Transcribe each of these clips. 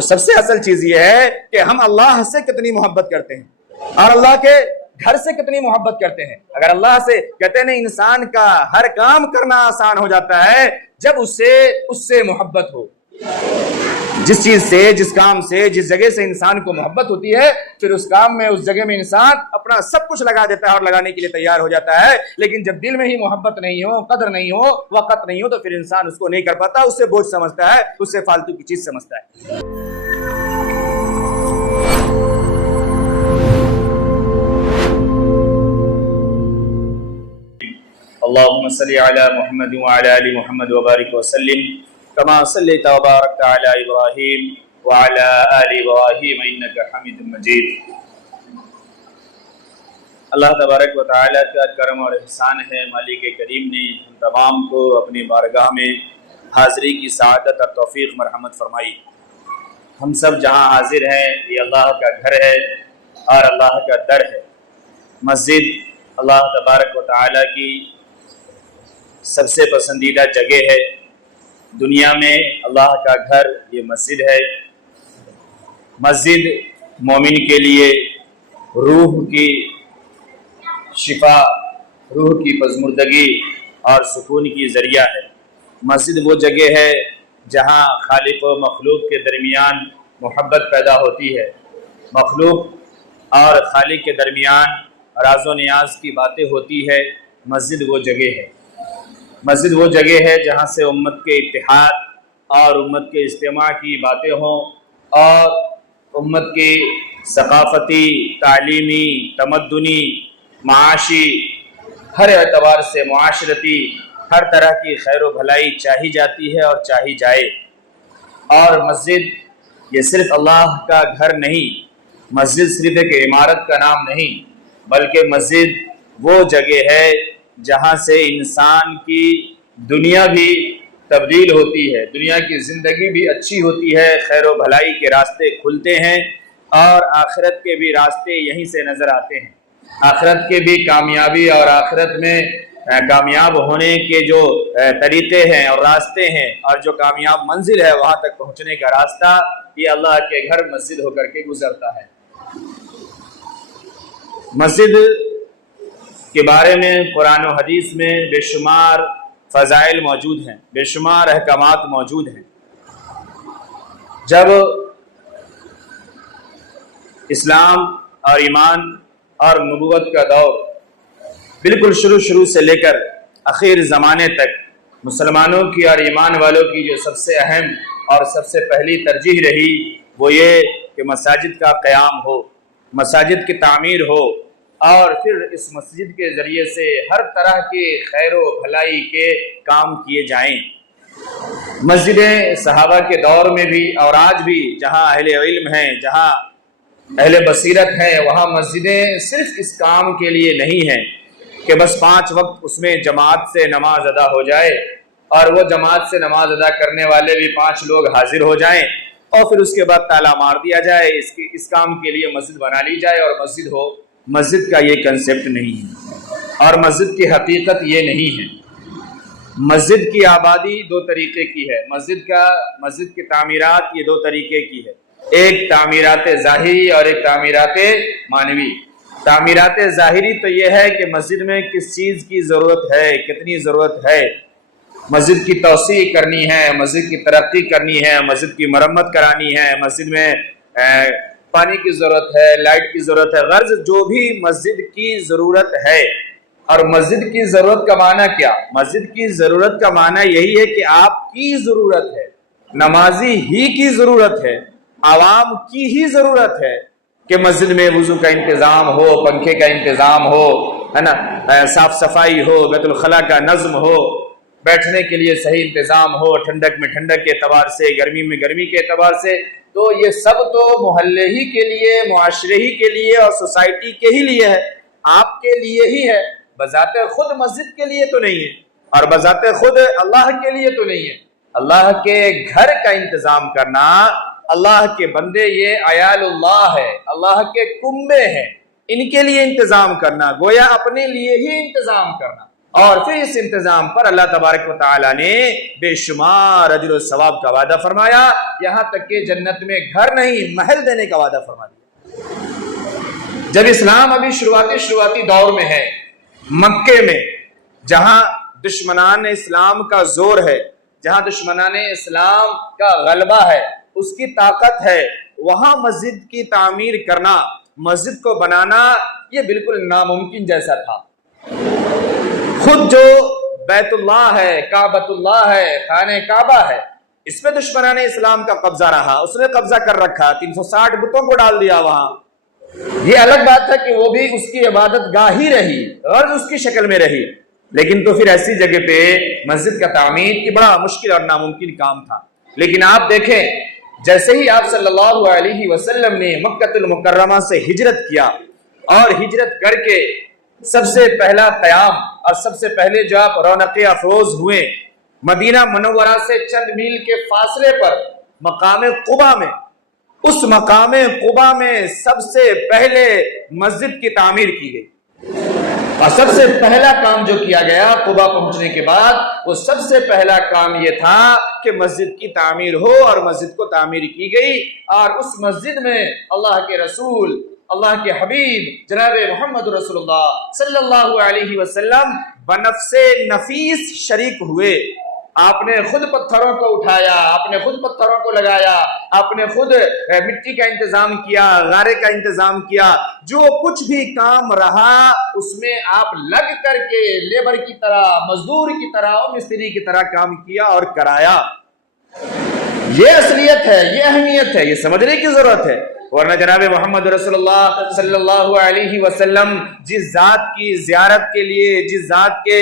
تو سب سے اصل چیز یہ ہے کہ ہم اللہ سے کتنی محبت کرتے ہیں اور اللہ کے گھر سے کتنی محبت کرتے ہیں۔ اگر اللہ سے کہتے ہیں انسان کا ہر کام کرنا آسان ہو جاتا ہے جب اس سے محبت ہو۔ جس چیز سے، جس کام سے، جس جگہ سے انسان کو محبت ہوتی ہے، پھر اس کام میں، اس جگہ میں انسان اپنا سب کچھ لگا دیتا ہے اور لگانے کے لیے تیار ہو جاتا ہے۔ لیکن جب دل میں ہی محبت نہیں ہو، قدر نہیں ہو، وقت نہیں ہو، تو پھر انسان اس کو نہیں کر پاتا، اس سے بوجھ سمجھتا ہے، اس سے فالتو کی چیز سمجھتا ہے۔ اللهم صل على محمد وعلى ال محمد وبارك وسلم كما صليت وباركت على ابراهيم وعلى ال ابراهيم انك حميد مجيد۔ اللہ تبارک و تعالیٰ کا کرم اور احسان ہے، مالک کریم نے ہم تمام کو اپنی بارگاہ میں حاضری کی سعادت اور توفیق مرحمت فرمائی۔ ہم سب جہاں حاضر ہیں یہ اللہ کا گھر ہے اور اللہ کا در ہے۔ مسجد اللہ تبارک و تعالیٰ کی سب سے پسندیدہ جگہ ہے۔ دنیا میں اللہ کا گھر یہ مسجد ہے۔ مسجد مومن کے لیے روح کی شفا، روح کی پژمردگی اور سکون کی ذریعہ ہے۔ مسجد وہ جگہ ہے جہاں خالق و مخلوق کے درمیان محبت پیدا ہوتی ہے، مخلوق اور خالق کے درمیان راز و نیاز کی باتیں ہوتی ہے۔ مسجد وہ جگہ ہے، مسجد وہ جگہ ہے جہاں سے امت کے اتحاد اور امت کے اجتماع کی باتیں ہوں اور امت کی ثقافتی، تعلیمی، تمدنی، معاشی، ہر اعتبار سے معاشرتی ہر طرح کی خیر و بھلائی چاہی جاتی ہے اور چاہی جائے۔ اور مسجد یہ صرف اللہ کا گھر نہیں، مسجد صرف ایک عمارت کا نام نہیں، بلکہ مسجد وہ جگہ ہے جہاں سے انسان کی دنیا بھی تبدیل ہوتی ہے، دنیا کی زندگی بھی اچھی ہوتی ہے، خیر و بھلائی کے راستے کھلتے ہیں اور آخرت کے بھی راستے یہیں سے نظر آتے ہیں۔ آخرت کے بھی کامیابی اور آخرت میں کامیاب ہونے کے جو طریقے ہیں اور راستے ہیں اور جو کامیاب منزل ہے وہاں تک پہنچنے کا راستہ یہ اللہ کے گھر مسجد ہو کر کے گزرتا ہے۔ مسجد کے بارے میں قرآن و حدیث میں بے شمار فضائل موجود ہیں، بے شمار احکامات موجود ہیں۔ جب اسلام اور ایمان اور نبوت کا دور بالکل شروع سے لے کر اخیر زمانے تک مسلمانوں کی اور ایمان والوں کی جو سب سے اہم اور سب سے پہلی ترجیح رہی وہ یہ کہ مساجد کا قیام ہو، مساجد کی تعمیر ہو اور پھر اس مسجد کے ذریعے سے ہر طرح کے خیر و بھلائی کے کام کیے جائیں۔ مسجدیں صحابہ کے دور میں بھی اور آج بھی جہاں اہل علم ہیں، جہاں اہل بصیرت ہیں، وہاں مسجدیں صرف اس کام کے لیے نہیں ہیں کہ بس 5 وقت اس میں جماعت سے نماز ادا ہو جائے اور وہ جماعت سے نماز ادا کرنے والے بھی 5 لوگ حاضر ہو جائیں اور پھر اس کے بعد تالا مار دیا جائے، اس کام کے لیے مسجد بنا لی جائے اور مسجد ہو۔ مسجد کا یہ کنسیپٹ نہیں ہے اور مسجد کی حقیقت یہ نہیں ہے۔ مسجد کی آبادی 2 طریقے کی ہے، مسجد کی تعمیرات یہ 2 طریقے کی ہے، ایک تعمیرات ظاہری اور ایک تعمیرات معنوی۔ تعمیرات ظاہری تو یہ ہے کہ مسجد میں کس چیز کی ضرورت ہے، کتنی ضرورت ہے، مسجد کی توسیع کرنی ہے، مسجد کی ترقی کرنی ہے، مسجد کی مرمت کرانی ہے، مسجد میں پانی کی ضرورت ہے، لائٹ کی ضرورت ہے، غرض جو بھی مسجد کی ضرورت ہے۔ اور مسجد کی ضرورت کا معنی کیا؟ مسجد کی ضرورت کا معنی یہی ہے کہ آپ کی ضرورت ہے، نمازی ہی کی ضرورت ہے، عوام کی ہی ضرورت ہے کہ مسجد میں وضو کا انتظام ہو، پنکھے کا انتظام ہو، ہے نا، صاف صفائی ہو، بیت الخلاء کا نظم ہو، بیٹھنے کے لیے صحیح انتظام ہو، ٹھنڈک میں ٹھنڈک کے اعتبار سے، گرمی میں گرمی کے اعتبار سے۔ تو یہ سب تو محلے ہی کے لیے، معاشرے ہی کے لیے اور سوسائٹی کے ہی لیے ہے، آپ کے لیے ہی ہے، بذات خود مسجد کے لیے تو نہیں ہے اور بذات خود اللہ کے لیے تو نہیں ہے۔ اللہ کے گھر کا انتظام کرنا، اللہ کے بندے یہ عیال اللہ ہے، اللہ کے کنبے ہیں، ان کے لیے انتظام کرنا، گویا اپنے لیے ہی انتظام کرنا۔ اور پھر اس انتظام پر اللہ تبارک و تعالی نے بے شمار اجر و ثواب کا وعدہ فرمایا، یہاں تک کہ جنت میں گھر نہیں محل دینے کا وعدہ فرما دیا۔ جب اسلام ابھی شروعاتی دور میں ہے، مکے میں جہاں دشمنان اسلام کا زور ہے، جہاں دشمنان اسلام کا غلبہ ہے، اس کی طاقت ہے، وہاں مسجد کی تعمیر کرنا، مسجد کو بنانا یہ بالکل ناممکن جیسا تھا۔ خود جو بیت اللہ ہے، کعبۃ اللہ ہے، خانہ کعبہ ہے، اس پہ دشمنان اسلام کا قبضہ رہا، اس نے قبضہ کر رکھا، 360 بتوں کو ڈال دیا وہاں۔ یہ الگ بات ہے کہ وہ بھی اس کی عبادت گاہ ہی رہی، غرض اس کی شکل میں رہی، لیکن تو پھر ایسی جگہ پہ مسجد کا تعمیر یہ بڑا مشکل اور ناممکن کام تھا۔ لیکن آپ دیکھیں، جیسے ہی آپ صلی اللہ علیہ وسلم نے مکہ المکرمہ سے ہجرت کیا اور ہجرت کر کے سب سے پہلا قیام اور سب سے پہلے جو آپ رونق افروز ہوئے، مدینہ منورہ سے چند میل کے فاصلے پر مقام قباء میں، اس مقام قباء میں سب سے پہلے مسجد کی تعمیر کی گئی، اور سب سے پہلا کام جو کیا گیا قباء پہنچنے کے بعد، وہ سب سے پہلا کام یہ تھا کہ مسجد کی تعمیر ہو، اور مسجد کو تعمیر کی گئی، اور اس مسجد میں اللہ کے رسول، اللہ کے حبیب جناب محمد رسول اللہ صلی اللہ علیہ وسلم بنفس نفیس شریک ہوئے۔ آپ نے خود پتھروں کو اٹھایا، آپ نے خود پتھروں کو لگایا، آپ نے خود مٹی کا انتظام کیا، غارے کا انتظام کیا، جو کچھ بھی کام رہا اس میں آپ لگ کر کے لیبر کی طرح، مزدور کی طرح اور مستری کی طرح کام کیا اور کرایا۔ یہ اصلیت ہے، یہ اہمیت ہے، یہ سمجھنے کی ضرورت ہے۔ ورنہ جناب محمد رسول اللہ صلی اللہ علیہ وسلم جس ذات کی زیارت کے لیے، جس ذات کے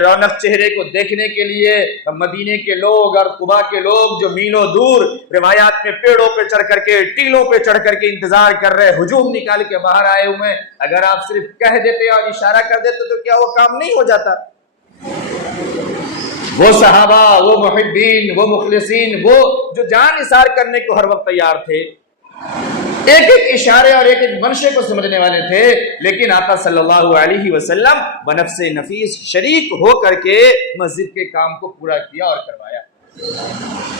رونق چہرے کو دیکھنے کے لیے مدینے کے لوگ اور قباء کے لوگ جو میلوں دور روایات میں پیڑوں پہ چڑھ کر کے، ٹیلوں پہ چڑھ کر کے انتظار کر رہے، ہجوم نکال کے باہر آئے ہوئے، اگر آپ صرف کہہ دیتے اور اشارہ کر دیتے تو کیا وہ کام نہیں ہو جاتا؟ وہ صحابہ، وہ محبین، وہ مخلصین، وہ جو جان نثار کرنے کو ہر وقت تیار تھے، ایک ایک اشارے اور ایک ایک منشے کو سمجھنے والے تھے، لیکن آقا صلی اللہ علیہ وسلم بنفس نفیس شریک ہو کر کے مسجد کے کام کو پورا کیا اور کروایا۔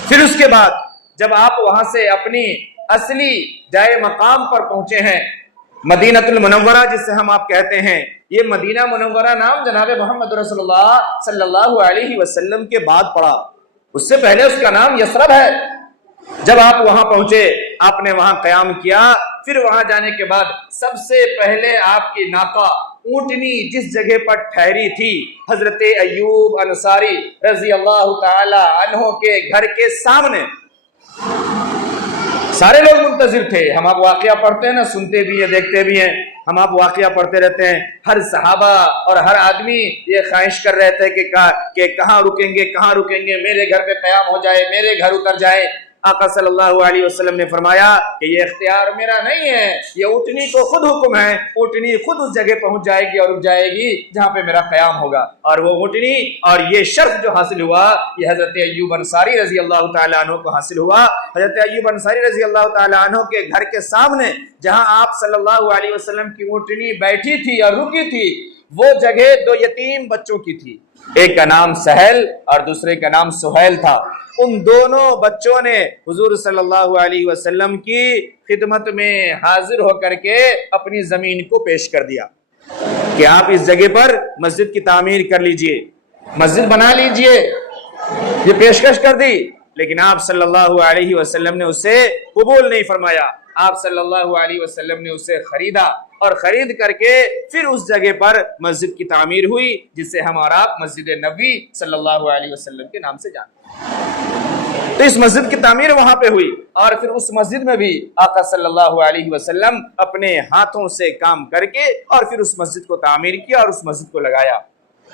پھر اس کے بعد جب آپ وہاں سے اپنی اصلی جائے مقام پر پہنچے ہیں، مدینہ المنورہ جسے ہم آپ کہتے ہیں، یہ مدینہ منورہ نام جناب محمد رسول اللہ صلی اللہ علیہ وسلم کے بعد پڑا، اس سے پہلے اس کا نام یثرب ہے۔ جب آپ وہاں پہنچے، آپ نے وہاں قیام کیا، پھر وہاں جانے کے بعد سب سے پہلے آپ کی ناقہ، اونٹنی جس جگہ پر ٹھہری تھی، حضرت ایوب انصاری رضی اللہ تعالی عنہ کے گھر کے سامنے سارے لوگ منتظر تھے۔ ہم آپ واقعہ پڑھتے ہیں نا، سنتے بھی ہیں، دیکھتے بھی ہیں، ہم آپ واقعہ پڑھتے رہتے ہیں، ہر صحابہ اور ہر آدمی یہ خواہش کر رہے تھے کہ کہاں رکیں گے، کہاں رکیں گے، میرے گھر پہ قیام ہو جائے، میرے گھر اتر جائے۔ آقا صلی اللہ علیہ وسلم نے فرمایا کہ یہ اختیار میرا نہیں ہے، یہ اونٹنی کو خود حکم ہے، اونٹنی خود اس جگہ پہنچ جائے گی اور رک جائے گی جہاں پہ میرا قیام ہوگا۔ اور وہ اونٹنی اور یہ شرف جو حاصل ہوا، یہ حضرت ایوب انصاری رضی اللہ تعالیٰ عنہ کو حاصل ہوا۔ حضرت ایوب انصاری رضی اللہ تعالیٰ عنہ کے گھر کے سامنے جہاں آپ صلی اللہ علیہ وسلم کی اونٹنی بیٹھی تھی اور رکی تھی، وہ جگہ دو یتیم بچوں کی تھی، ایک کا نام سہیل اور دوسرے کا نام سہیل تھا۔ ان دونوں بچوں نے حضور صلی اللہ علیہ وسلم کی خدمت میں حاضر ہو کر کے اپنی زمین کو پیش کر دیا کہ آپ اس جگہ پر مسجد کی تعمیر کر لیجئے، مسجد بنا لیجئے، یہ پیشکش کر دی۔ لیکن آپ صلی اللہ علیہ وسلم نے اسے قبول نہیں فرمایا۔ آپ صلی اللہ علیہ وسلم نے اسے خریدا، اور خرید کر کے پھر اس جگہ پر مسجد کی تعمیر ہوئی، جسے ہم اور آپ مسجد نبوی صلی اللہ علیہ وسلم کے نام سے جانتے ہیں۔ تو اس مسجد کی تعمیر وہاں پہ ہوئی، اور پھر اس مسجد میں بھی آقا صلی اللہ علیہ وسلم اپنے ہاتھوں سے کام کر کے اور پھر اس مسجد کو تعمیر کیا اور اس مسجد کو لگایا۔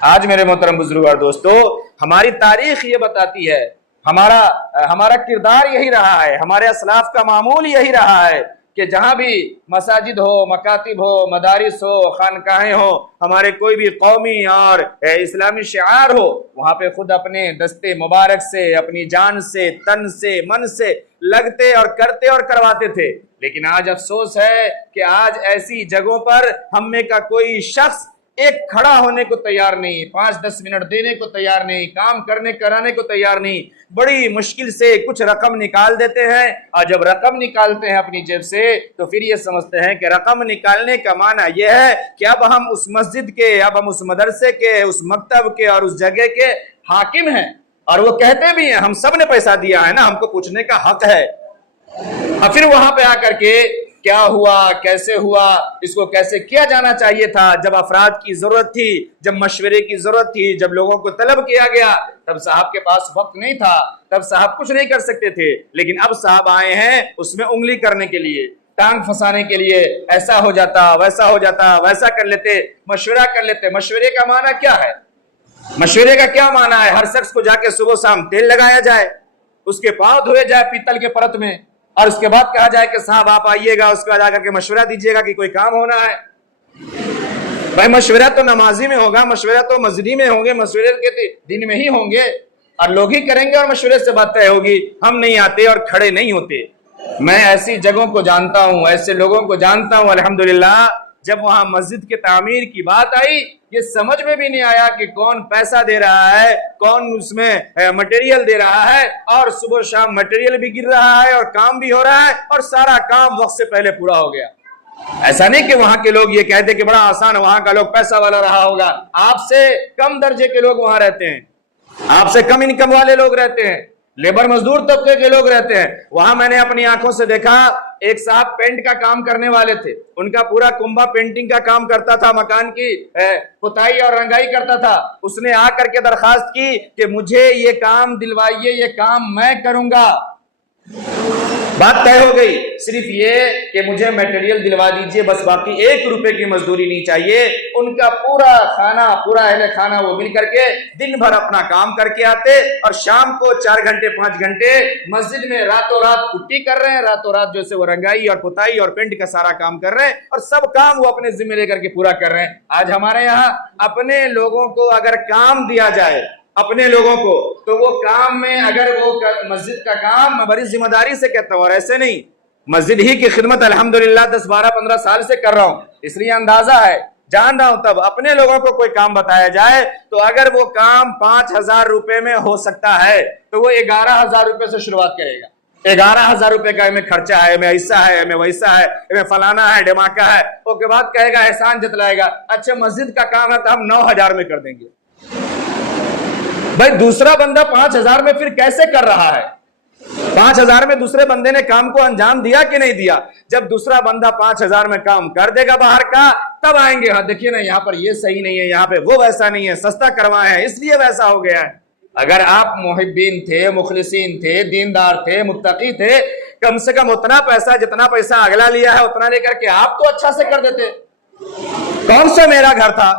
آج میرے محترم بزرگ اور دوستو، ہماری تاریخ یہ بتاتی ہے، ہمارا کردار یہی رہا ہے، ہمارے اسلاف کا معمول یہی رہا ہے کہ جہاں بھی مساجد ہو، مکاتب ہو، مدارس ہو، خانقاہیں ہو، ہمارے کوئی بھی قومی اور اسلامی شعار ہو، وہاں پہ خود اپنے دستے مبارک سے، اپنی جان سے، تن سے، من سے لگتے اور کرتے اور کرواتے تھے۔ لیکن آج افسوس ہے کہ آج ایسی جگہوں پر ہم میں کا کوئی شخص ایک کھڑا ہونے کو تیار نہیں، 5-10 منٹ دینے کو تیار نہیں، کام کرنے کرانے کو تیار نہیں، بڑی مشکل سے کچھ رقم نکال دیتے ہیں، اور جب رقم نکالتے ہیں اپنی جیب سے تو پھر یہ سمجھتے ہیں کہ رقم نکالنے کا معنی یہ ہے کہ اب ہم اس مسجد کے، اب ہم اس مدرسے کے، اس مکتب کے اور اس جگہ کے حاکم ہیں، اور وہ کہتے بھی ہیں ہم سب نے پیسہ دیا ہے نا، ہم کو پوچھنے کا حق ہے۔ اور پھر وہاں پہ آ کر کے کیا ہوا، کیسے ہوا، اس کو کیسے کیا جانا چاہیے تھا، جب افراد کی ضرورت تھی، جب مشورے کی ضرورت تھی، جب لوگوں کو طلب کیا گیا، تب صاحب کے پاس وقت نہیں تھا، تب صاحب کچھ نہیں کر سکتے تھے، لیکن اب صاحب آئے ہیں اس میں انگلی کرنے کے لیے، ٹانگ پھنسانے کے لیے، ایسا ہو جاتا، ویسا ہو جاتا، ویسا کر لیتے، مشورہ کر لیتے۔ مشورے کا معنی کیا ہے؟ مشورے کا کیا معنی ہے؟ ہر شخص کو جا کے صبح شام تیل لگایا جائے، اس کے پاؤں دھوئے جائے پیتل کے پرت میں، اور اس کے بعد کہا جائے کہ صاحب آپ آئیے گا، اس کے بعد آ کر کے مشورہ دیجیے گا کہ کوئی کام ہونا ہے۔ بھائی مشورہ تو نمازی میں ہوگا، مشورہ تو مسجدی میں ہوں گے، مشورے کے دن میں ہی ہوں گے، اور لوگ ہی کریں گے اور مشورے سے بات طے ہوگی، ہم نہیں آتے اور کھڑے نہیں ہوتے۔ میں ایسی جگہوں کو جانتا ہوں، ایسے لوگوں کو جانتا ہوں الحمدللہ، جب وہاں مسجد کے تعمیر کی بات آئی یہ سمجھ میں بھی نہیں آیا کہ کون پیسہ دے رہا ہے، کون اس میں مٹیریل دے رہا ہے، اور صبح شام مٹیریل بھی گر رہا ہے اور کام بھی ہو رہا ہے اور سارا کام وقت سے پہلے پورا ہو گیا۔ ایسا نہیں کہ وہاں کے لوگ یہ کہتے کہ بڑا آسان، وہاں کا لوگ پیسہ والا رہا ہوگا، آپ سے کم درجے کے لوگ وہاں رہتے ہیں، آپ سے کم انکم والے لوگ رہتے ہیں، لیبر مزدور طبقے کے لوگ رہتے ہیں۔ وہاں میں نے اپنی آنکھوں سے دیکھا، ایک صاحب پینٹ کا کام کرنے والے تھے، ان کا پورا کنبہ پینٹنگ کا کام کرتا تھا، مکان کی پتائی اور رنگائی کرتا تھا۔ اس نے آ کر کے درخواست کی کہ مجھے یہ کام دلوائیے، یہ کام میں کروں گا۔ بات طے ہو گئی، صرف یہ کہ مجھے میٹیریل دلوا دیجئے، بس باقی 1 روپے کی مزدوری نہیں چاہیے۔ ان کا پورا خانہ، پورا اہل خانہ وہ مل کر کے دن بھر اپنا کام کر کے آتے، اور شام کو 4 گھنٹے 5 گھنٹے مسجد میں راتوں رات پٹی کر رہے ہیں، راتوں رات جو سے وہ رنگائی اور پتائی اور پینٹ کا سارا کام کر رہے ہیں، اور سب کام وہ اپنے ذمہ لے کر کے پورا کر رہے ہیں۔ آج ہمارے یہاں اپنے لوگوں کو اگر کام دیا جائے، اپنے لوگوں کو، تو وہ کام میں اگر وہ مسجد کا کام، میں بڑی ذمہ داری سے کہتا ہوں اور ایسے نہیں، مسجد ہی کی خدمت الحمدللہ 10 12 15 سال سے کر رہا ہوں، اس لیے اندازہ ہے، جان رہا ہوں، تب اپنے لوگوں کو کوئی کام بتایا جائے تو اگر وہ کام 5000 روپے میں ہو سکتا ہے تو وہ 11000 روپے سے شروعات کرے گا۔ 11000 روپے کا میں خرچہ ہے، میں ایسا ہے، میں ویسا ہے، میں فلانا ہے، ڈھماکہ ہے، اس کے بعد کہے گا، احسان جتلائے گا، اچھا مسجد کا کام ہے تو ہم 9000 میں کر دیں گے۔ بھائی دوسرا بندہ 5000 میں پھر کیسے کر رہا ہے؟ 5000 میں دوسرے بندے نے کام کو انجام دیا کہ نہیں دیا؟ جب دوسرا بندہ 5000 میں کام کر دے گا باہر کا، تب آئیں گے، ہاں دیکھیے نا یہاں پر یہ صحیح نہیں ہے، یہاں پہ وہ ویسا نہیں ہے، سستا کروائے ہیں اس لیے ویسا ہو گیا ہے۔ اگر آپ محبین تھے، مخلصین تھے، دیندار تھے، متقی تھے، کم سے کم اتنا پیسہ، جتنا پیسہ اگلا لیا ہے اتنا لے کر کے آپ تو اچھا سے کر دیتے۔ کون سا میرا گھر تھا؟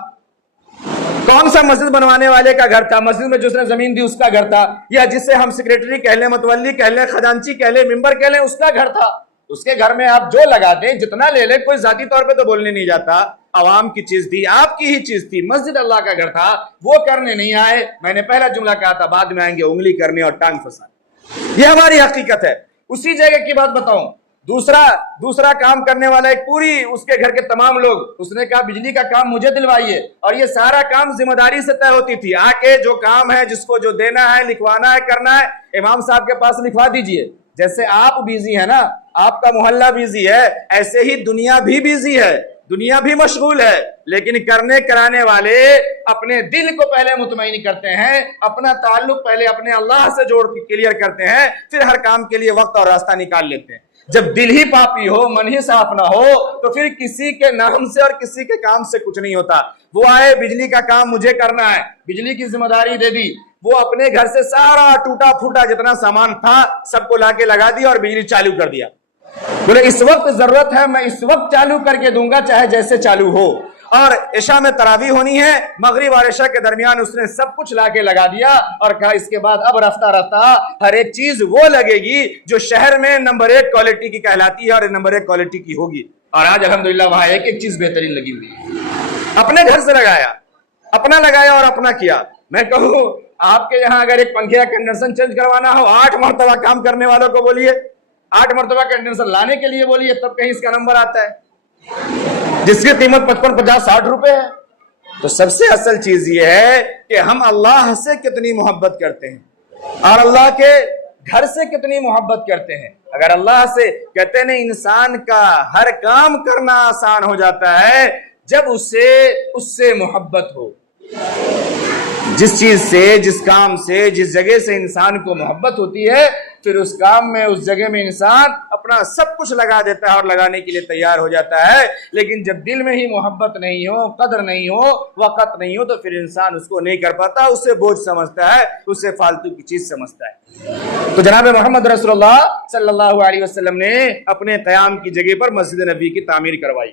کون سا مسجد بنوانے والے کا گھر تھا؟ مسجد میں جس نے زمین دی اس کا گھر تھا، یا جس سے ہم سیکریٹری کہہ لیں، متولی کہہ لیں، خزانچی کہہ لیں، ممبر کہہ لیں، اس کا گھر تھا۔ اس کے گھر میں آپ جو لگا دیں، جتنا لے لیں، کوئی ذاتی طور پہ تو بولنے نہیں جاتا، عوام کی چیز تھی، آپ کی ہی چیز تھی، مسجد اللہ کا گھر تھا، وہ کرنے نہیں آئے۔ میں نے پہلا جملہ کہا تھا، بعد میں آئیں گے انگلی کرنے اور ٹانگ پھنسانے، یہ ہماری حقیقت ہے۔ اسی جگہ کی بات بتاؤں، دوسرا کام کرنے والا ایک پوری اس کے گھر کے تمام لوگ، اس نے کہا بجلی کا کام مجھے دلوائیے، اور یہ سارا کام ذمہ داری سے طے ہوتی تھی، آ کے جو کام ہے، جس کو جو دینا ہے، لکھوانا ہے، کرنا ہے، امام صاحب کے پاس لکھوا دیجئے۔ جیسے آپ بیزی ہیں نا، آپ کا محلہ بیزی ہے، ایسے ہی دنیا بھی بیزی ہے، دنیا بھی مشغول ہے، لیکن کرنے کرانے والے اپنے دل کو پہلے مطمئن کرتے ہیں، اپنا تعلق پہلے اپنے اللہ سے جوڑ کے کلیئر کرتے ہیں، پھر ہر کام کے لیے وقت اور راستہ نکال لیتے ہیں۔ جب دل ہی پاپی ہو، من ہی صاف نہ ہو، تو پھر کسی کے نام سے اور کسی کے کام سے کچھ نہیں ہوتا۔ وہ آئے، بجلی کا کام مجھے کرنا ہے، بجلی کی ذمہ داری دے دی، وہ اپنے گھر سے سارا ٹوٹا پھوٹا جتنا سامان تھا سب کو لا کے لگا دیا اور بجلی چالو کر دیا۔ بولے اس وقت ضرورت ہے، میں اس وقت چالو کر کے دوں گا، چاہے جیسے چالو ہو۔ اور عشاء میں تراویح ہونی ہے، مغرب اور عشاء کے درمیان اس نے سب کچھ لا کے لگا دیا اور کہا اس کے بعد اب رفتہ رفتہ ہر ایک چیز وہ لگے گی جو شہر میں نمبر 1 کوالٹی کی کہلاتی ہے اور نمبر 1 کوالٹی کی ہوگی۔ اور آج الحمدللہ وہاں ایک ایک چیز بہترین لگی ہوئی ہے، اپنے گھر سے لگایا، اپنا لگایا اور اپنا کیا۔ میں کہوں آپ کے یہاں اگر ایک پنکھے کا کنڈنسر چینج کروانا ہو، 8 مرتبہ کام کرنے والوں کو بولیے، 8 مرتبہ کنڈنسر لانے کے لیے بولیے، تب کہیں اس کا نمبر آتا ہے، جس کی قیمت 55 50 60 روپے ہے۔ تو سب سے اصل چیز یہ ہے کہ ہم اللہ سے کتنی محبت کرتے ہیں اور اللہ کے گھر سے کتنی محبت کرتے ہیں. اگر اللہ سے کہتے ہیں انسان کا ہر کام کرنا آسان ہو جاتا ہے جب اس سے محبت ہو. جس چیز سے، جس کام سے، جس جگہ سے انسان کو محبت ہوتی ہے پھر اس کام میں، اس جگہ میں انسان اپنا سب کچھ لگا دیتا ہے اور لگانے کے لیے تیار ہو جاتا ہے. لیکن جب دل میں ہی محبت نہیں ہو، قدر نہیں ہو، وقت نہیں ہو تو پھر انسان اس کو نہیں کر پاتا، اسے بوجھ سمجھتا ہے، اسے فالتو کی چیز سمجھتا ہے. تو جناب محمد رسول اللہ صلی اللہ علیہ وسلم نے اپنے قیام کی جگہ پر مسجد نبی کی تعمیر کروائی.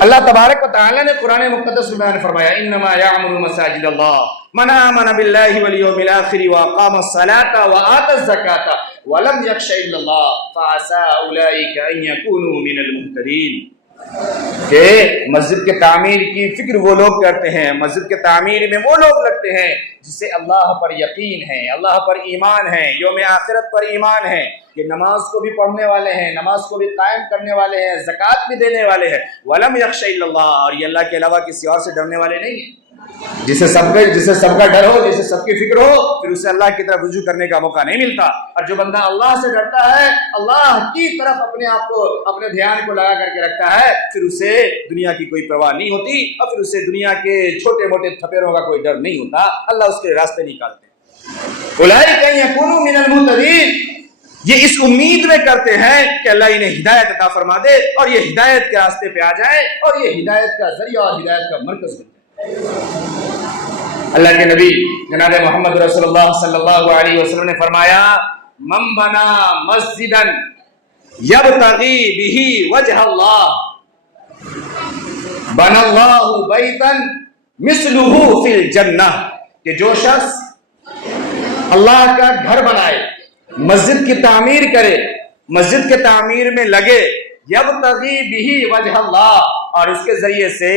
اللہ تبارک و تعالی نے قرآن مقدس میں بیان فرمایا انما یعمر مساجد اللہ من آمن باللہ والیوم الآخر واقام الصلاة وآتى الزکاة ولم یخش الا اللہ فعسى اولئک ان یکونوا من المہتدین. کہ مسجد کے تعمیر کی فکر وہ لوگ کرتے ہیں، مسجد کے تعمیر میں وہ لوگ لگتے ہیں جسے اللہ پر یقین ہے، اللہ پر ایمان ہے، یوم آخرت پر ایمان ہے، کہ نماز کو بھی پڑھنے والے ہیں، نماز کو بھی قائم کرنے والے ہیں، زکوٰۃ بھی دینے والے ہیں. وَلَمْ يَخْشَ إِلَّا اللَّهُ، اور یہ اللہ کے علاوہ کسی اور سے ڈرنے والے نہیں ہیں. جسے سب کا ڈر ہو، جسے سب کی فکر ہو، پھر اسے اللہ کی طرف رجوع کرنے کا موقع نہیں ملتا. اور جو بندہ اللہ سے ڈرتا ہے، اللہ کی طرف اپنے آپ کو، اپنے دھیان کو لگا کر کے رکھتا ہے، پھر اسے دنیا کی کوئی پرواہ نہیں ہوتی اور پھر اسے دنیا کے چھوٹے موٹے تھپیروں کا کوئی ڈر نہیں ہوتا. اللہ اس کے راستے نکالتے ہیں. اولئک ان یکونوا من المہتدین، یہ اس امید میں کرتے ہیں کہ اللہ انہیں ہدایت عطا فرما دے اور یہ ہدایت کے راستے پہ آ جائے اور یہ ہدایت کا ذریعہ اور ہدایت کا مرکز بن جائے. اللہ کے نبی جناب محمد رسول اللہ صلی اللہ علیہ وسلم نے فرمایا من بنا مسجدا یبتغی بہ وجہ اللہ بنا اللہ بیتا مثلہ فی الجنہ، کہ جو شخص اللہ کا گھر بنائے، مسجد کی تعمیر کرے، مسجد کے تعمیر میں لگے، یبتغی بہ وجہ اللہ، اور اس کے ذریعے سے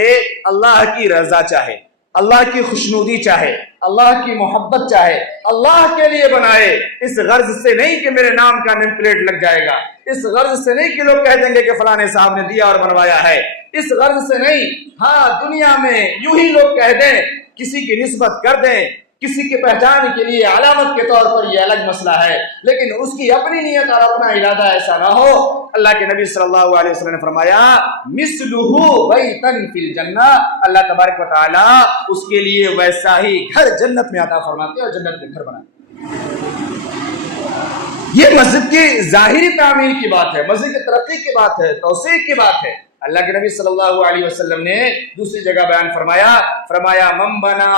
اللہ کی رضا چاہے، اللہ کی خوشنودی چاہے، اللہ کی محبت چاہے، اللہ کے لیے بنائے، اس غرض سے نہیں کہ میرے نام کا نیم پلیٹ لگ جائے گا، اس غرض سے نہیں کہ لوگ کہہ دیں گے کہ فلاں صاحب نے دیا اور بنوایا ہے، اس غرض سے نہیں. ہاں دنیا میں یوں ہی لوگ کہہ دیں، کسی کی نسبت کر دیں، کسی کے پہچان کے لیے علامت کے طور پر، یہ الگ مسئلہ ہے، لیکن اس کی اپنی نیت اور اپنا ارادہ ایسا نہ ہو. اللہ کے نبی صلی اللہ علیہ وسلم نے فرمایا مثلہ بیتا فی الجنہ، اللہ تبارک و تعالی اس کے لیے ویسا ہی گھر جنت میں عطا فرماتے ہیں اور جنت میں گھر بناتے ہیں. یہ مسجد کی ظاہری تعمیر کی بات ہے، مسجد کی ترقی کی بات ہے، توسیع کی بات ہے. اللہ کے نبی صلی اللہ علیہ وسلم نے دوسری جگہ بیان فرمایا من بنا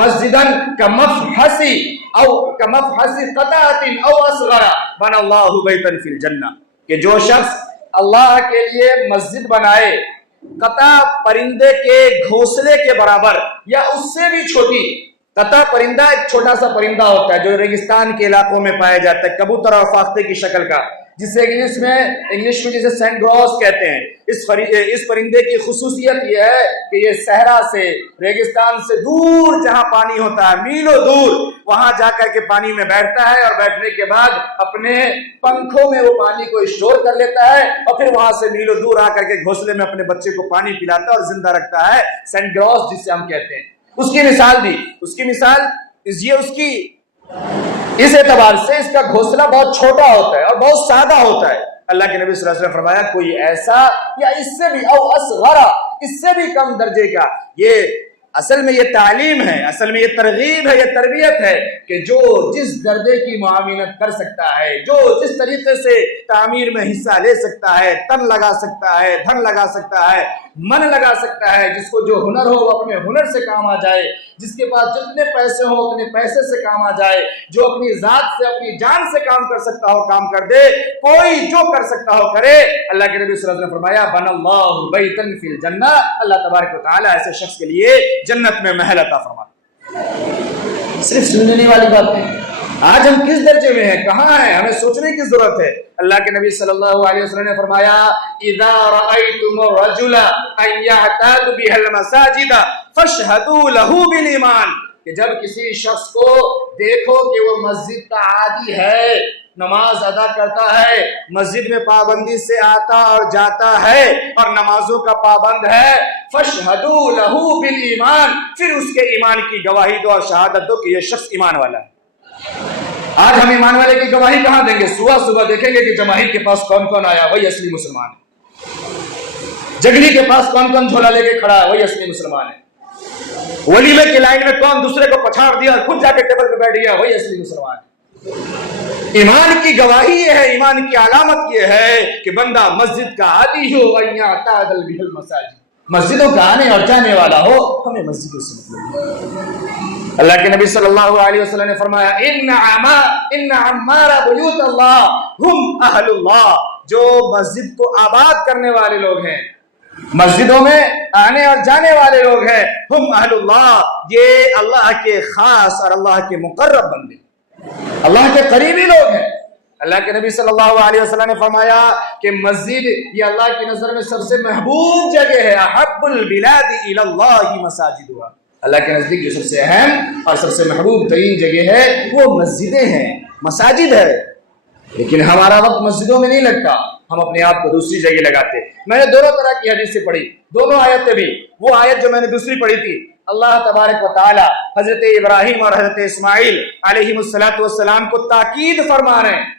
مسجدا کمفحص او کمفحص قطعۃ او اصغر بنا اللہ بیتا فی الجنہ، کہ جو شخص اللہ کے لیے مسجد بنائے قطع پرندے کے گھونسلے کے برابر یا اس سے بھی چھوٹی. قطع پرندہ ایک چھوٹا سا پرندہ ہوتا ہے جو ریگستان کے علاقوں میں پایا جاتا ہے، کبوتر اور فاختے کی شکل کا، جسے انگلش میں جسے سینٹ گراس کہتے ہیں. اس پرندے کی خصوصیت یہ ہے کہ یہ صحرا سے، ریگستان سے دور جہاں پانی ہوتا ہے، میلوں دور، وہاں جا کر کے پانی میں بیٹھتا ہے اور بیٹھنے کے بعد اپنے پنکھوں میں وہ پانی کو اسٹور کر لیتا ہے اور پھر وہاں سے میلوں دور آ کر کے گھونسلے میں اپنے بچے کو پانی پلاتا ہے اور زندہ رکھتا ہے. سینٹ گراس جسے ہم کہتے ہیں، اس کی مثال دی. اس کی مثال یہ اس کی اس اعتبار سے اس کا گھونسلہ بہت چھوٹا ہوتا ہے اور بہت سادہ ہوتا ہے. اللہ کے نبی صلی اللہ علیہ وسلم فرمایا کوئی ایسا یا اس سے بھی او اصغر، اس سے بھی کم درجے کا. یہ اصل میں یہ تعلیم ہے، اصل میں یہ ترغیب ہے، یہ تربیت ہے کہ جو جس درجے کی معاونت کر سکتا ہے، جو جس طریقے سے تعمیر میں حصہ لے سکتا ہے، تن لگا سکتا ہے، دھن لگا سکتا ہے، من لگا سکتا ہے، جس کو جو ہنر ہو وہ اپنے ہنر سے کام آ جائے، جس کے پاس جتنے پیسے ہوں اتنے پیسے سے کام آ جائے، جو اپنی ذات سے، اپنی جان سے کام کر سکتا ہو کام کر دے، کوئی جو کر سکتا ہو کرے. اللہ کے نبی صلی اللہ علیہ وسلم نے فرمایا بن اللہ بیتا فی الجنہ، اللہ تبارک و تعالی ایسے شخص کے لیے جنت میں محل عطا فرماتا. صرف سننے والی بات نہیں. آج ہم کس درجے میں ہیں، کہاں ہیں، ہمیں سوچنے کی ضرورت ہے. اللہ کے نبی صلی اللہ علیہ وسلم نے فرمایا اذا رأيتم الرجل ان يعتاد بها المساجد فاشهدوا له بالایمان، کہ جب کسی شخص کو دیکھو کہ وہ مسجد کا عادی ہے، نماز ادا کرتا ہے، مسجد میں پابندی سے آتا اور جاتا ہے اور نمازوں کا پابند ہے، فَاشْهَدُوا لَهُ بِالْإِيمَانِ، پھر اس کے ایمان کی گواہی دو اور شہادت دو کہ یہ شخص ایمان والا ہے۔ آج ہم ایمان والے کی گواہی کہاں دیں گے؟ صبح دیکھیں گے کہ جماہیر کے پاس کون کون آیا، وہی اصلی مسلمان ہے۔ جگلی کے پاس کون کون جھولا لے کے کھڑا ہے، وہی اصلی مسلمان ہے۔ ولیمے کی لائن میں کون دوسرے کو پچھاڑ دیا اور خود جا کے ٹیبل پہ بیٹھ گیا، وہی اصلی مسلمان ہے۔ ایمان کی گواہی یہ ہے، ایمان کی علامت یہ ہے کہ بندہ مسجد کا عادی ہو، وَإِنْ تَعْدَلْ بِهِ الْمَسَاجِدُ، مسجدوں کا آنے اور جانے والا ہو، ہمیں مسجدوں سے مطلب۔ اللہ کے نبی صلی اللہ علیہ وسلم نے فرمایا ان عمار بیوت اللہ ہم اہل اللہ، جو مسجد کو آباد کرنے والے لوگ ہیں، مسجدوں میں آنے اور جانے والے لوگ ہیں، ہم اہل اللہ، یہ اللہ کے خاص اور اللہ کے مقرب بندے، اللہ کے قریبی لوگ ہیں۔ اللہ کے نبی صلی اللہ علیہ وسلم نے فرمایا کہ مسجد یہ اللہ کی نظر میں سب سے محبوب جگہ ہے، احب البلاد الی اللہ مساجدها، اللہ کے نزدیک جو سب سے اہم اور سب سے محبوب ترین جگہ ہے وہ مسجدیں ہیں، مساجد ہے۔ لیکن ہمارا وقت مسجدوں میں نہیں لگتا، ہم اپنے آپ کو دوسری جگہ لگاتے۔ میں نے دونوں طرح کی حدیثیں پڑھی، دونوں آیتیں بھی، وہ آیت جو میں نے دوسری پڑھی تھی، اللہ تبارک و تعالی حضرت ابراہیم اور حضرت اسماعیل علیہ السلام کو تاکید فرما رہے ہیں،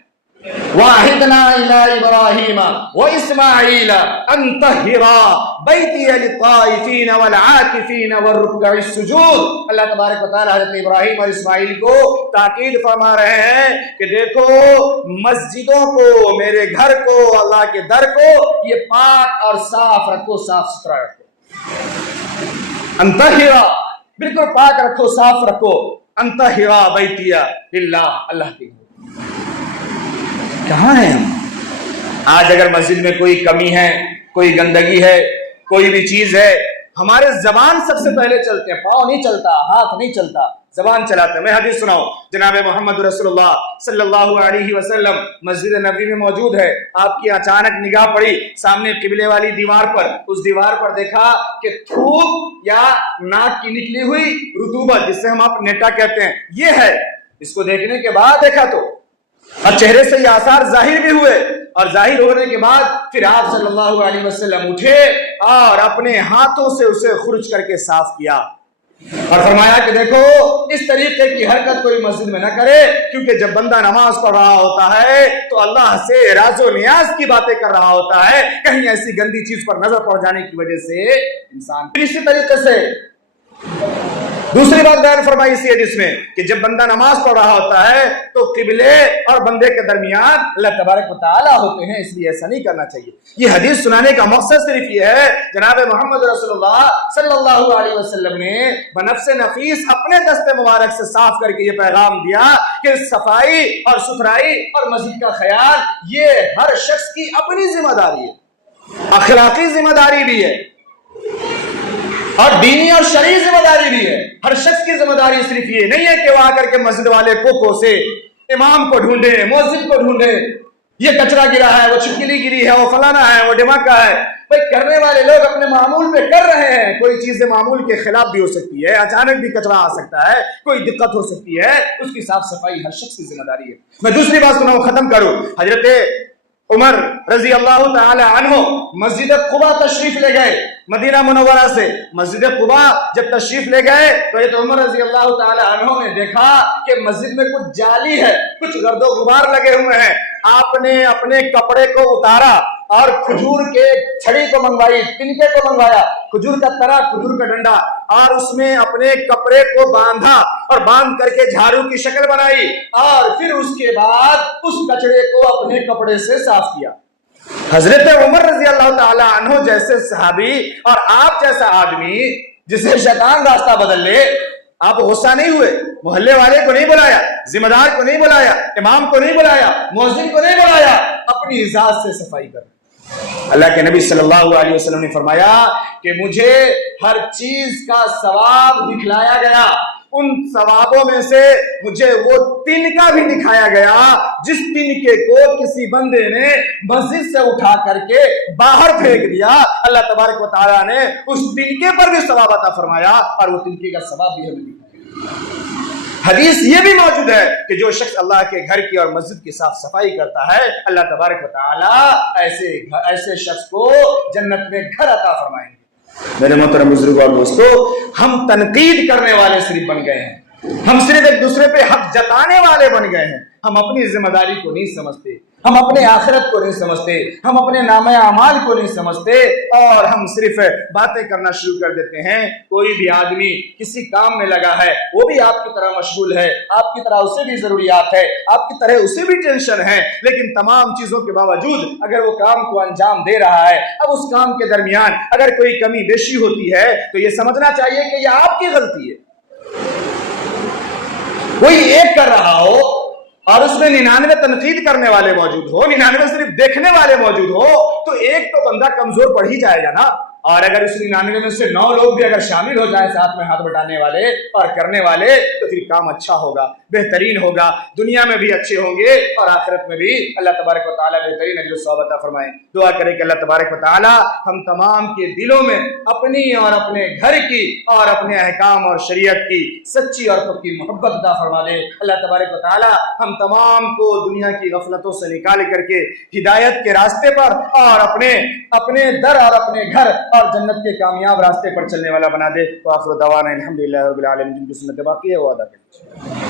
وَعَهِدْنَا إِلَىٰ إِبْرَاهِيمَ وَإِسْمَاعِيلَ أَن طَهِّرَا بَيْتِيَ لِلطَّائِفِينَ وَالْعَاكِفِينَ وَالرُّكَّعِ السُّجُودِ۔ اللہ تبارک و تعالی حضرت ابراہیم اور اسماعیل کو تاکید فرما رہے ہیں کہ دیکھو مسجدوں کو، میرے گھر کو، اللہ کے در کو یہ پاک اور صاف رکھو، صاف ستھرا رکھو، ان طَهِّرَا، بالکل پاک رکھو، صاف رکھو، ان طَهِّرَا بَيْتِيَ لِلَّهِ، اللہ کے۔ کہاں ہیں ہم آج؟ اگر مسجد میں کوئی کمی ہے، کوئی گندگی ہے، کوئی بھی چیز ہے، ہمارے زبان سب سے پہلے چلتے ہیں، پاؤں نہیں چلتا، ہاتھ نہیں چلتا، زبان چلاتے ہیں۔ میں حدیث سناؤں، جناب محمد رسول اللہ صلی اللہ علیہ وسلم مسجد نبوی میں موجود ہے، آپ کی اچانک نگاہ پڑی سامنے قبلے والی دیوار پر، اس دیوار پر دیکھا کہ تھوک یا ناک کی نکلی ہوئی رطوبت، جس سے ہم آپ نیٹا کہتے ہیں، یہ ہے۔ اس کو دیکھنے کے بعد دیکھا تو اور چہرے سے یہ آثار ظاہر بھی ہوئے، اور ظاہر ہونے کے بعد پھر آپ صلی اللہ علیہ وسلم اٹھے اور اپنے ہاتھوں سے اسے خرچ کر کے صاف کیا اور فرمایا کہ دیکھو اس طریقے کی حرکت کوئی مسجد میں نہ کرے، کیونکہ جب بندہ نماز پڑھ رہا ہوتا ہے تو اللہ سے راز و نیاز کی باتیں کر رہا ہوتا ہے، کہیں ایسی گندی چیز پر نظر پڑ جانے کی وجہ سے انسان اسی طریقے سے۔ دوسری بات بیان فرمائی اسی حدیث میں کہ جب بندہ نماز پڑھ رہا ہوتا ہے تو قبلے اور بندے کے درمیان اللہ تبارک و تعالیٰ ہوتے ہیں، اس لیے ایسا نہیں کرنا چاہیے۔ یہ حدیث سنانے کا مقصد صرف یہ ہے، جناب محمد رسول اللہ صلی اللہ علیہ وسلم نے بنفس نفیس اپنے دست مبارک سے صاف کر کے یہ پیغام دیا کہ صفائی اور ستھرائی اور مسجد کا خیال یہ ہر شخص کی اپنی ذمہ داری ہے، اخلاقی ذمہ داری بھی ہے اور دینی اور شرعی ذمہ داری بھی ہے۔ ہر شخص کی ذمہ داری صرف یہ نہیں ہے کہ وہ آ کر کے مسجد والے کو سے امام کو ڈھونڈے، مؤذن کو ڈھونڈے، یہ کچرا گرا ہے، وہ چھپکلی گری ہے، وہ فلانا ہے، وہ ڈھماکہ ہے۔ بھائی کرنے والے لوگ اپنے معمول میں کر رہے ہیں، کوئی چیزیں معمول کے خلاف بھی ہو سکتی ہے، اچانک بھی کچرا آ سکتا ہے، کوئی دقت ہو سکتی ہے، اس کی صاف صفائی ہر شخص کی ذمہ داری ہے۔ میں دوسری بات سناؤں، ختم کروں۔ حضرت عمر رضی اللہ تعالی عنہ مسجد قباء تشریف لے گئے، مدینہ منورہ سے مسجد قباء جب تشریف لے گئے تو حضرت عمر رضی اللہ تعالی عنہ نے دیکھا کہ مسجد میں کچھ جالی ہے، کچھ گرد و غبار لگے ہوئے ہیں۔ آپ نے اپنے کپڑے کو اتارا اور کھجور کے چھڑی کو منگوائی، تنکے کو منگوایا، کھجور کا ترا، کھجور کا ڈنڈا، اور اس میں اپنے کپڑے کو باندھا اور باندھ کر کے جھاڑو کی شکل بنائی، اور پھر اس کے بعد اس کچڑے کو اپنے کپڑے سے صاف کیا۔ حضرت عمر رضی اللہ تعالی عنہ جیسے صحابی اور آپ جیسا آدمی جسے شیطان راستہ بدل لے، آپ غصہ نہیں ہوئے؟ محلے والے کو نہیں بلایا، ذمہ دار کو نہیں بلایا، امام کو نہیں بلایا، مؤذن کو نہیں بلایا، اپنی ذات سے صفائی کر۔ اللہ کے نبی صلی اللہ علیہ وسلم نے فرمایا کہ مجھے ہر چیز کا ثواب دکھلایا گیا، ان ثوابوں میں سے مجھے وہ تنکا بھی دکھایا گیا جس تنکے کو کسی بندے نے مسجد سے اٹھا کر کے باہر پھینک دیا، اللہ تبارک و تعالیٰ نے اس تنکے پر بھی ثواب عطا فرمایا اور وہ تنکے کا ثواب بھی ہمیں دکھایا۔ حدیث یہ بھی موجود ہے کہ جو شخص اللہ کے گھر کی اور مسجد کی صاف صفائی کرتا ہے، اللہ تبارک و تعالیٰ ایسے شخص کو جنت میں گھر عطا فرمائیں گے۔ میرے محترم بزرگوں اور دوستو، ہم تنقید کرنے والے صرف بن گئے ہیں، ہم صرف ایک دوسرے پہ حق جتانے والے بن گئے ہیں، ہم اپنی ذمہ داری کو نہیں سمجھتے، ہم اپنے آخرت کو نہیں سمجھتے، ہم اپنے نامہ اعمال کو نہیں سمجھتے، اور ہم صرف باتیں کرنا شروع کر دیتے ہیں۔ کوئی بھی آدمی کسی کام میں لگا ہے، وہ بھی آپ کی طرح مشغول ہے، آپ کی طرح اسے بھی ضروریات ہے، آپ کی طرح اسے بھی ٹینشن ہے، لیکن تمام چیزوں کے باوجود اگر وہ کام کو انجام دے رہا ہے، اب اس کام کے درمیان اگر کوئی کمی بیشی ہوتی ہے تو یہ سمجھنا چاہیے کہ یہ آپ کی غلطی ہے۔ کوئی ایک کر رہا ہو اور اس میں 99 تنقید کرنے والے موجود ہو، 99 صرف دیکھنے والے موجود ہو، تو ایک تو بندہ کمزور پڑ ہی جائے گا نا۔ اور اگر اس 99 میں سے 9 لوگ بھی اگر شامل ہو جائیں ساتھ میں ہاتھ بٹانے والے اور کرنے والے، تو پھر کام اچھا ہوگا، بہترین ہوگا، دنیا میں بھی اچھے ہوں گے اور آخرت میں بھی اللہ تبارک و تعالیٰ بہترین اجر و ثواب عطا فرمائیں۔ دعا کریں کہ اللہ تبارک و تعالیٰ ہم تمام کے دلوں میں اپنی اور اپنے گھر کی اور اپنے احکام اور شریعت کی سچی اور پکی محبت عطا فرما دے۔ اللہ تبارک و تعالیٰ ہم تمام کو دنیا کی غفلتوں سے نکال کر کے ہدایت کے راستے پر اور اپنے در اور اپنے گھر اور جنت کے کامیاب راستے پر چلنے والا بنا دے۔ وآخر دعوانا الحمدللہ رب العالمین، جن کی سنت باقی ہے وہ ادا کریں۔